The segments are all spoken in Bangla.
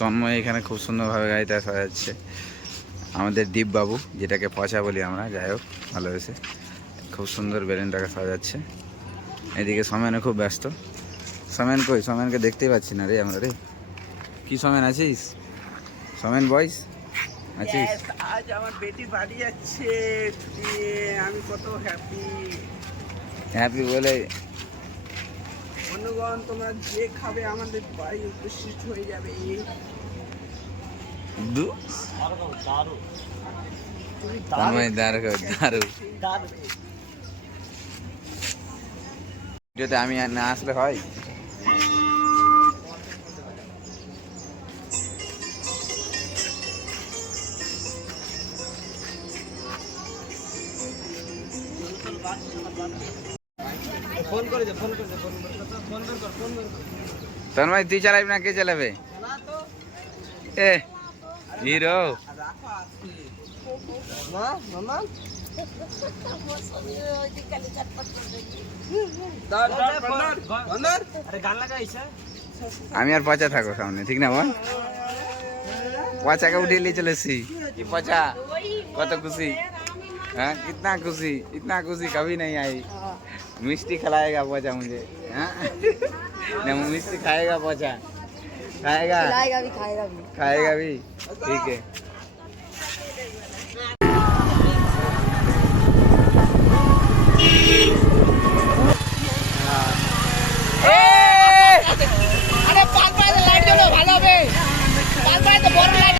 তন্ময় এখানে খুব সুন্দরভাবে গাড়িটা সাজাচ্ছে। আমাদের দীপ বাবু, যেটাকে পচা বলি আমরা, যাই হোক ভালোবেসে, খুব সুন্দর বেলুনটাকে সাজাচ্ছে। এদিকে সমেনও খুব ব্যস্ত। সমেন কই? সমেনকে দেখতেই পাচ্ছি না রে আমরা রে। কি সমেন আছিস? সমেন বয়স আছিস? আজ আমার বেটি বাড়ি যাচ্ছে, আমি কত হ্যাপি। হ্যাপি বলে বন্ধুগণ, তোমরা যে খাবে আমাদের বাড়ি উপস্থিত হয়ে যাবে। আমি না আসলে হয়? তন্ময় তুই চালাবি না কে চালাবে? এ হিরো আমি আর পচা থাকো সামনে, ঠিক না বল? পচাকে উঠিয়ে নিয়ে চলে এসছি। কি পচা, কত খুশি? हाँ कितना खुशी, इतना खुशी कभी नहीं आई। मिष्टी खिलाएगा पहुंचा मुझे। हाँ मिष्टी खाएगा पहुंचा, खाएगा भी, खाएगा भी। ठीक है। अरे पाल पाल लाइट जलो ভালো হবে, पाल पाल तो বড় লাইট।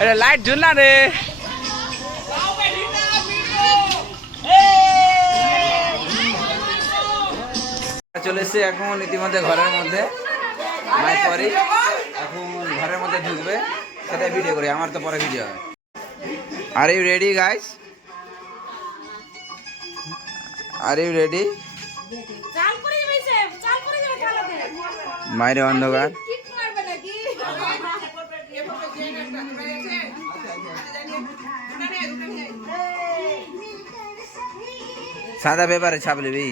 अरे लाइट झुलना रे। চলে এসেছি এখন ইতিমধ্যে ঘরের মধ্যে। মায়ের পরে এখন ঘরের মধ্যে ঢুকবে, সেটা ভিডিও করি, আমার তো পরে ভিডিও হবে। Are you ready guys? Are you ready? মায়ের অন্ধকার। সাদা পেপারে ছাপলিবি।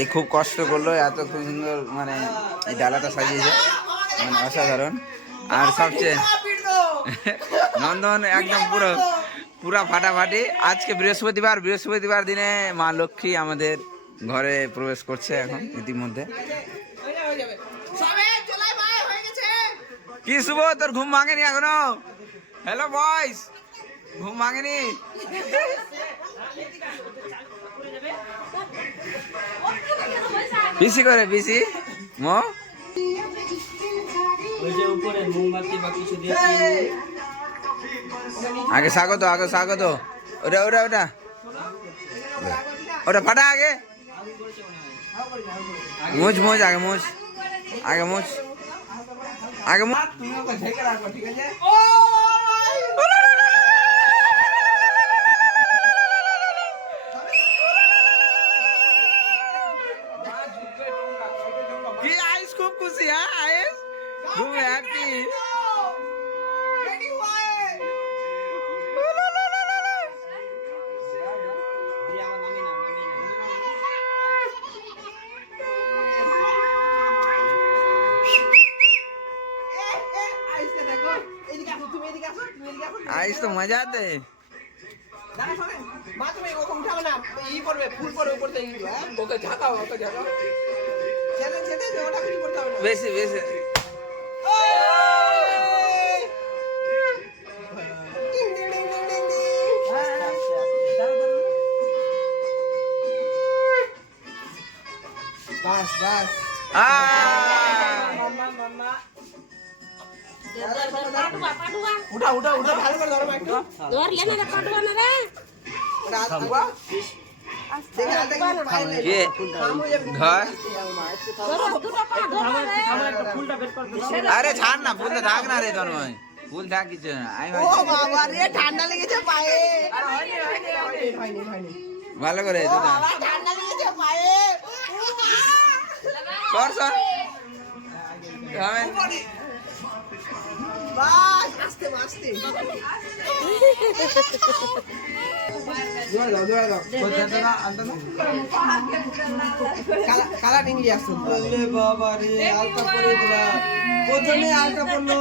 এই খুব কষ্ট করলো, এত সুন্দর মানে এই ডালাটা সাজিয়েছে, মানে অসাধারণ। আর সবচেয়ে নন্দন একদম পুরা ফাটাফাটি। আজকে বৃহস্পতিবার দিনে মা লক্ষ্মী আমাদের ঘরে প্রবেশ করছে এখন ইতিমধ্যে। কি শুভ, তোর ঘুম ভাঙেনি এখনো? হ্যালো বয়স, ঘুম ভাঙেনি? পিসি করে পিসি মো আগে স্বাগত, ওটা ওটা ওটা ওটা ফাটা আগে মুছ আগে মুছ কি আইস খুব খুশি। হ্যাঁ আইস খুব হ্যাপি। आइस तो मजा आते है। वैसे वैसे बस बस उठा उठा उठा भालो कर धरो একটু ধর লে না পাটুয়া না রে রাত हुआ देखा के घर দুটো পা ধর রে একটা ফুলটা বের কর। আরে ছাড় না, ফুল থাক না রে তন্ময়, ফুল থাক কিছু না। ও বাবা রে ঠান্ডা লেগেছে পায়ে। আরে হয়নি ভালো করে দুটো ঠান্ডা লেগেছে পায়ে। সর বাস আস্তে আস্তে জোড়া দাও কালা টিঙ্গি আসতো বাবা রে আলতা পরে দিলা প্রথমে আলতা পরলো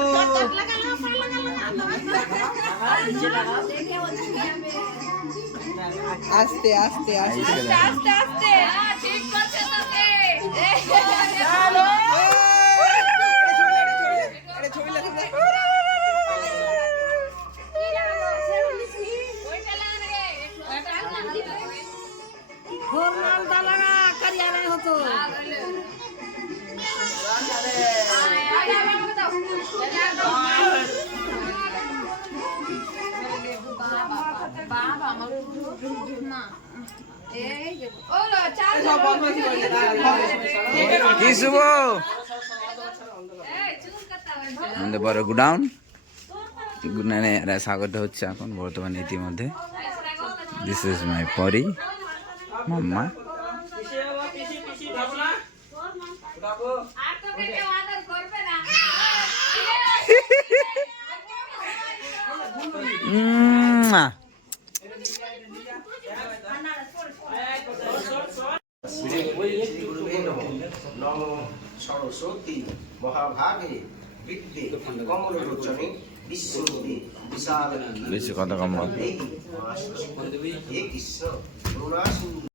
আস্তে আস্তে আস্তে আস্তে আস্তে ঠিক করছে তোকে কি শুভ আমাদের বড় গুডাউন গুডাউনে এরা স্বাগত হচ্ছে এখন বর্তমানে ইতিমধ্যে দিস ইজ মাই পরি মাম্মা নম সরস্বতী মহাভাগে বিদ্যে কমলোচনে বিশ্বরূপে বিশাল বেশি কথা কম বল হে কৃষ্ণ করুণাসিন্ধু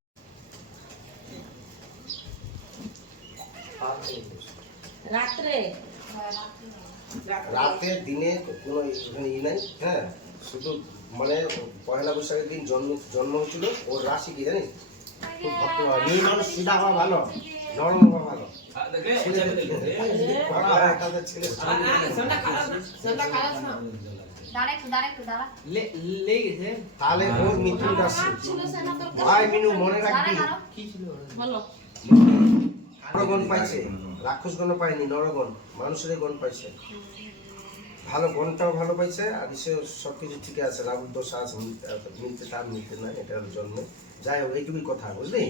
রাতের দিনে কোনো এখানে নাই, হ্যাঁ, শুধু মানে পয়লা বৈশাখের দিন জন্ম হয়েছিল। ওর রাশি কি জানিস? খুব ভক্ত হয়, মেয়ে মানুষ সিধা হওয়া ভালো, নরম হওয়া ভালো। তাহলে ওর মিথুন রাশি। ভাই মিনু মনে রাখবি, নরগণ পাইছে, রাক্ষস গণ পায়নি, নরগণ মানুষের গণ পাইছে। ভালো গণটাও ভালো পাইছে, আর সে সবকিছু ঠিক আছে। রাহুল দোষ আছে, মিলতে তার মিলতে না, এটা জন্মে। যাই হোক, এইটুকুই কথা, বুঝলি?